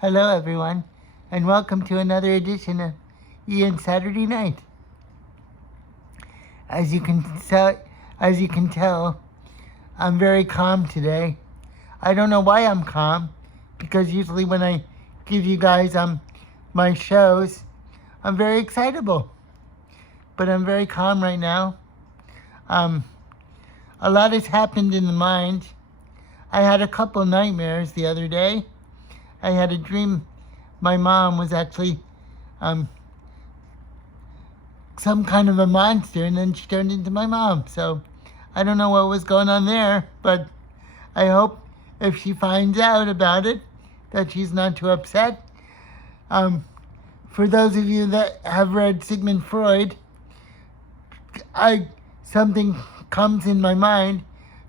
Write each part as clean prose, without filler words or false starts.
Hello, everyone, and welcome to another edition of Ian Saturday Night. As you can tell, I'm very calm today. I don't know why I'm calm, because usually when I give you guys my shows, I'm very excitable. But I'm very calm right now. A lot has happened in the mind. I had a couple nightmares the other day. I had a dream my mom was actually some kind of a monster, and then she turned into my mom. So I don't know what was going on there, but I hope if she finds out about it that she's not too upset. For those of you that have read Sigmund Freud, something comes in my mind.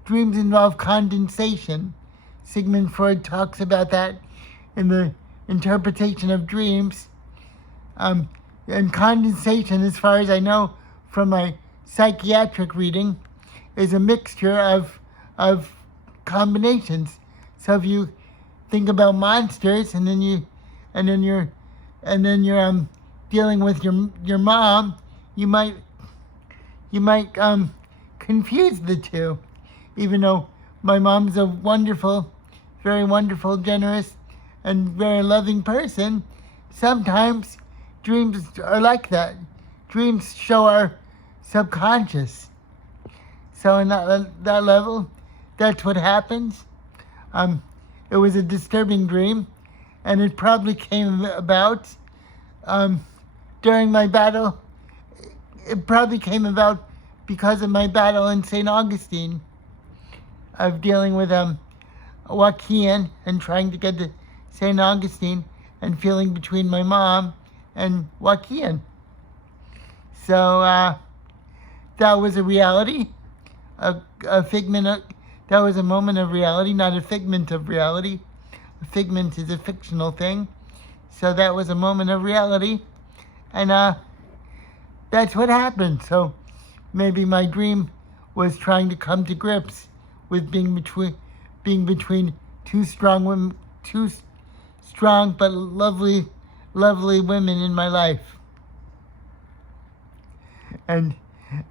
Dreams involve condensation. Sigmund Freud talks about that in the interpretation of dreams. And condensation, as far as I know from my psychiatric reading, is a mixture of combinations. So if you think about monsters, and then you're dealing with your mom, you might confuse the two. Even though my mom's a wonderful, very wonderful, generous, and very loving person, sometimes dreams are like that. Dreams show our subconscious. So in that level, that's what happens. It was a disturbing dream, and it probably came about during my battle. It probably came about because of my battle in St. Augustine, of dealing with Joaquin and trying to get to St. Augustine, and feeling between my mom and Joaquin. So that was a reality, a figment. That was a moment of reality, not a figment of reality. A figment is a fictional thing. So that was a moment of reality, and that's what happened. So maybe my dream was trying to come to grips with being between two strong but lovely women in my life. And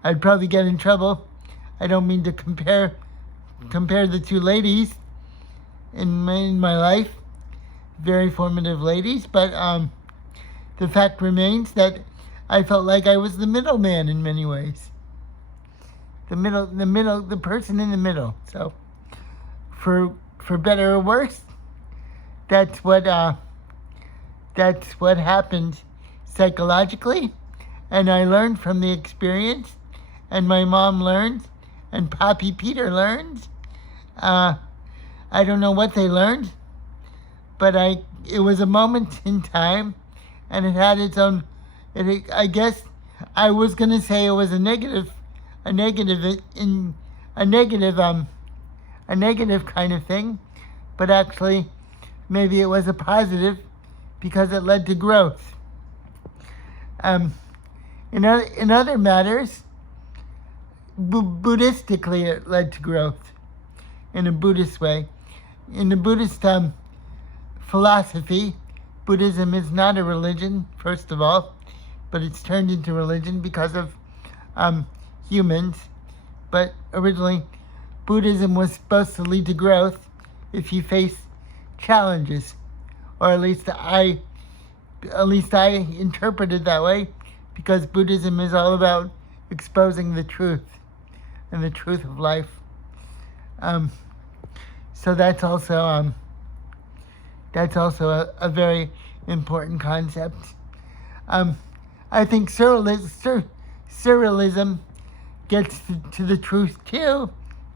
I'd probably get in trouble. I don't mean to compare the two ladies in my life, very formative ladies, but the fact remains that I felt like I was the middleman in many ways. The person in the middle. So for better or worse, that's what happened psychologically, and I learned from the experience, and my mom learned, and Poppy Peter learned. I don't know what they learned, but it was a moment in time, and it had its own. I guess I was gonna say it was a negative kind of thing, but actually maybe it was a positive, because it led to growth. In other matters, Buddhistically, it led to growth in a Buddhist way. In the Buddhist philosophy, Buddhism is not a religion, first of all, but it's turned into religion because of humans. But originally, Buddhism was supposed to lead to growth if you face challenges, or at least I interpreted that way, because Buddhism is all about exposing the truth and the truth of life. So that's also a very important concept. I think Surrealism gets to the truth too,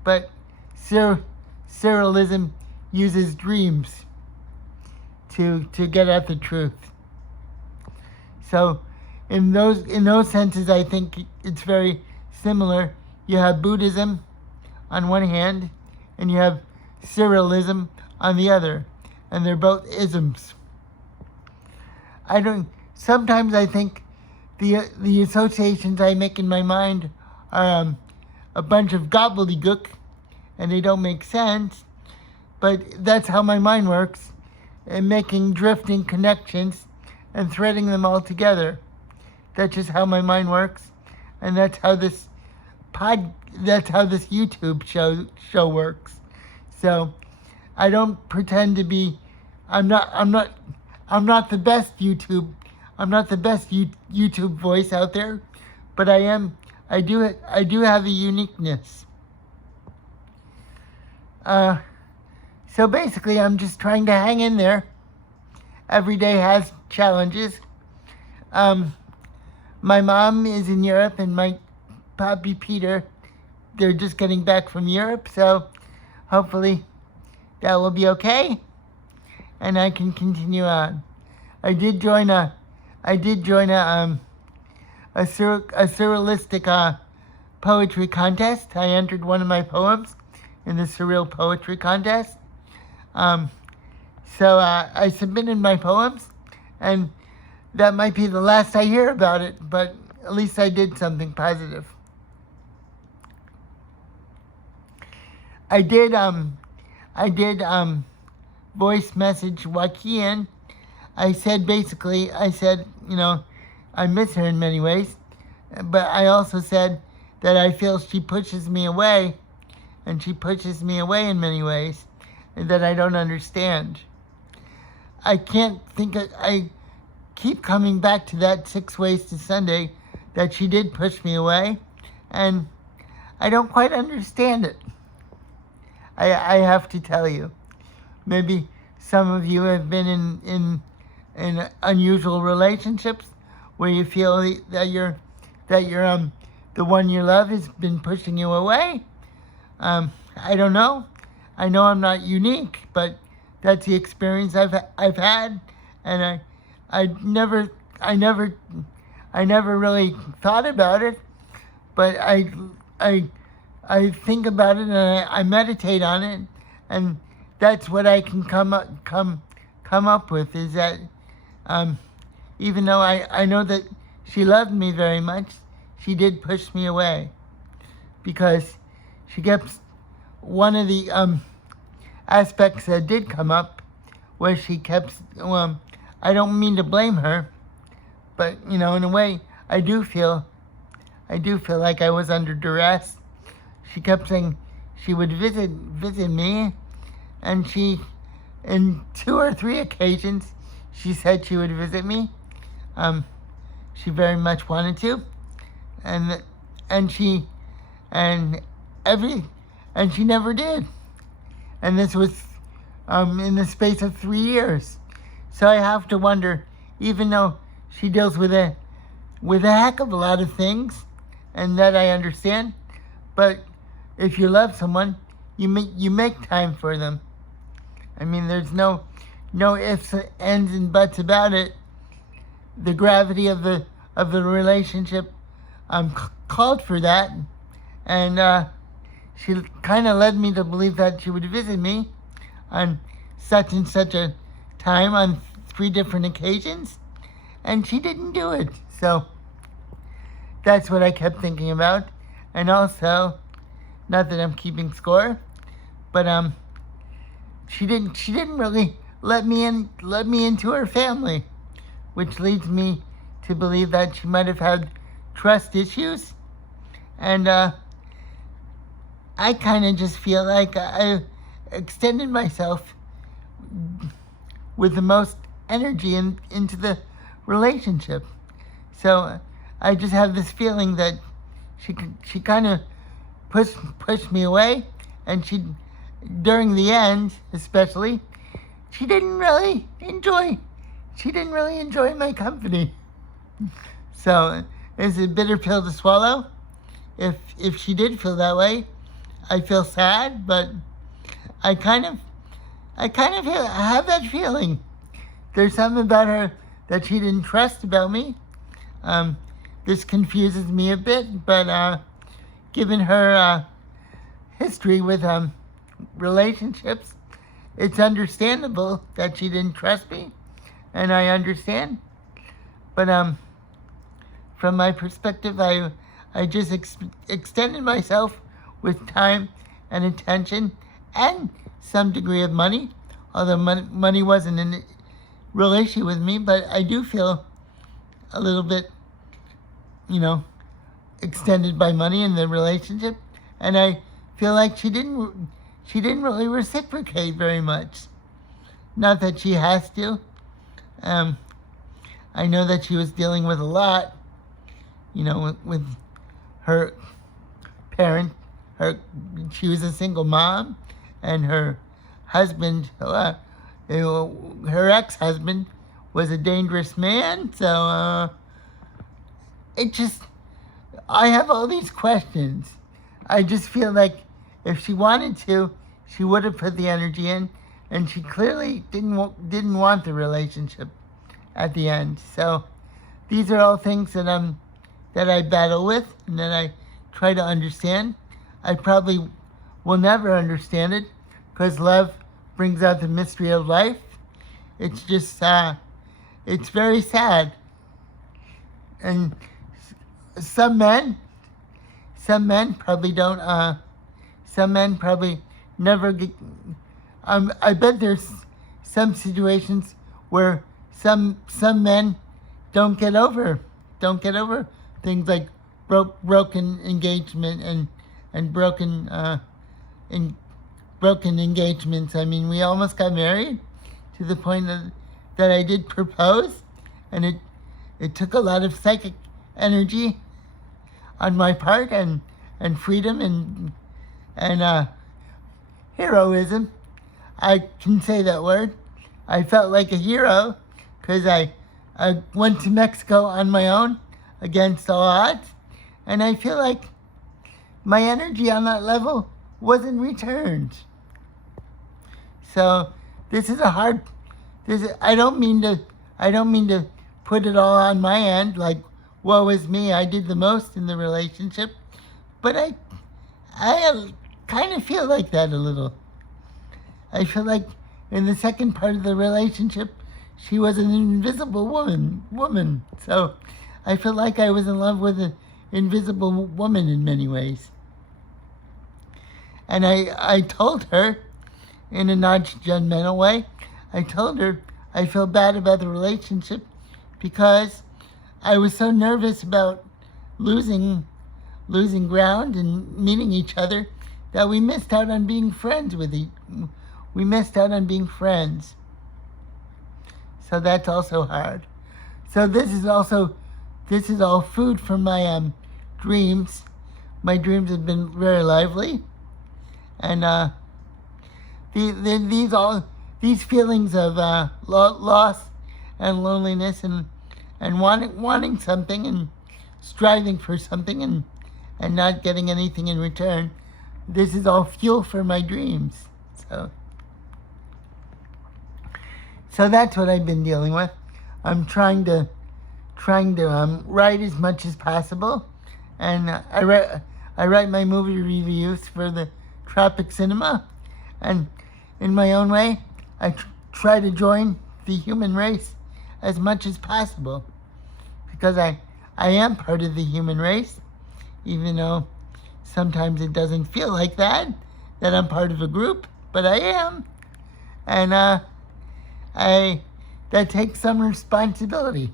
but Surrealism uses dreams to get at the truth. So in those senses, I think it's very similar. You have Buddhism on one hand, and you have Surrealism on the other, and they're both isms. Sometimes I think the associations I make in my mind are a bunch of gobbledygook, and they don't make sense, but that's how my mind works. and making drifting connections and threading them all together. That's just how my mind works, and that's how this YouTube show works. So I don't pretend to be. I'm not the best YouTube. I'm not the best YouTube voice out there, but I am. I do have a uniqueness. So basically, I'm just trying to hang in there. Every day has challenges. My mom is in Europe, and my Poppy Peter, they're just getting back from Europe, so hopefully that will be okay, and I can continue on. I did join a surrealistic poetry contest. I entered one of my poems in the surreal poetry contest. So I submitted my poems, and that might be the last I hear about it, but at least I did something positive. I did voice message Joaquin. I said, I miss her in many ways, but I also said that I feel she pushes me away, and she pushes me away in many ways, and that I don't understand. I keep coming back to that 6 Ways to Sunday, that she did push me away, and I don't quite understand it. I have to tell you. Maybe some of you have been in unusual relationships where you feel that the one you love has been pushing you away. I don't know. I know I'm not unique, but that's the experience I've had, and I never really thought about it, but I think about it, and I meditate on it, and that's what I can come up with, is that even though I know that she loved me very much, she did push me away, because she kept, one of the aspects that did come up where she kept, I don't mean to blame her, but in a way I do feel like I was under duress. She kept saying she would visit me, and she, in 2 or 3 occasions, she said she would visit me. She very much wanted to, and she never did. And this was in the space of 3 years. So I have to wonder, even though she deals with a heck of a lot of things, and that I understand, but if you love someone, you make time for them. I mean, there's no ifs, ands, and buts about it. The gravity of the relationship called for that, and she kind of led me to believe that she would visit me on such and such a time on 3 different occasions, and she didn't do it. So that's what I kept thinking about. And also, not that I'm keeping score, but she didn't really let me into her family, which leads me to believe that she might have had trust issues. And I kind of just feel like I extended myself with the most energy into the relationship. So I just have this feeling that she kind of pushed me away, and during the end especially, she didn't really enjoy my company. So it's a bitter pill to swallow. If she did feel that way, I feel sad, but I kind of have that feeling. There's something about her that she didn't trust about me. This confuses me a bit, but given her history with relationships, it's understandable that she didn't trust me, and I understand. But from my perspective, I just extended myself with time and attention and some degree of money, although money wasn't a real issue with me, but I do feel a little bit, extended by money in the relationship, and I feel like she didn't really reciprocate very much. Not that she has to. I know that she was dealing with a lot, with her parent. She was a single mom, and her husband, her ex-husband, was a dangerous man. So I have all these questions. I just feel like if she wanted to, she would have put the energy in, and she clearly didn't want the relationship at the end. So these are all things that I battle with and that I try to understand. I probably will never understand it because love brings out the mystery of life. It's just it's very sad. And some men probably don't. Some men probably never get. I bet there's some situations where some men don't get over things like broken engagement and broken engagements. I mean, we almost got married to the point that I did propose, and it took a lot of psychic energy on my part and freedom and heroism. I can say that word. I felt like a hero because I went to Mexico on my own against all odds, and I feel like my energy on that level wasn't returned. So this is a hard. I don't mean to put it all on my end, like woe is me, I did the most in the relationship, but I kind of feel like that a little. I feel like in the second part of the relationship, she was an invisible woman. So I feel like I was in love with an invisible woman in many ways. And I told her, in a non-judgmental way, I told her I feel bad about the relationship because I was so nervous about losing ground and meeting each other that we missed out on being friends we missed out on being friends. So that's also hard. So this is all food for my dreams. My dreams have been very lively, and these feelings of loss and loneliness and wanting something and striving for something and not getting anything in return. This is all fuel for my dreams. So that's what I've been dealing with. I'm trying to write as much as possible, and I write my movie reviews for the Tropic Cinema, and in my own way, I try to join the human race as much as possible, because I am part of the human race, even though sometimes it doesn't feel like that I'm part of a group, but I am, and that takes some responsibility.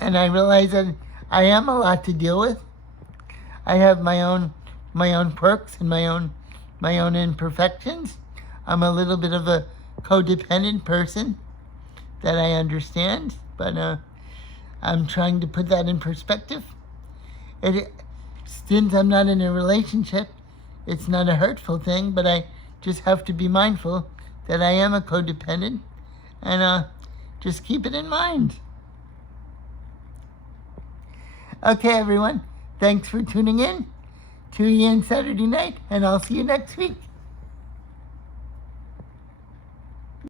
And I realize that I am a lot to deal with. I have my own quirks and my own imperfections. I'm a little bit of a codependent person that I understand, but I'm trying to put that in perspective. Since I'm not in a relationship, it's not a hurtful thing, but I just have to be mindful that I am a codependent, and just keep it in mind. Okay, everyone. Thanks for tuning in. Tune in Saturday night, and I'll see you next week.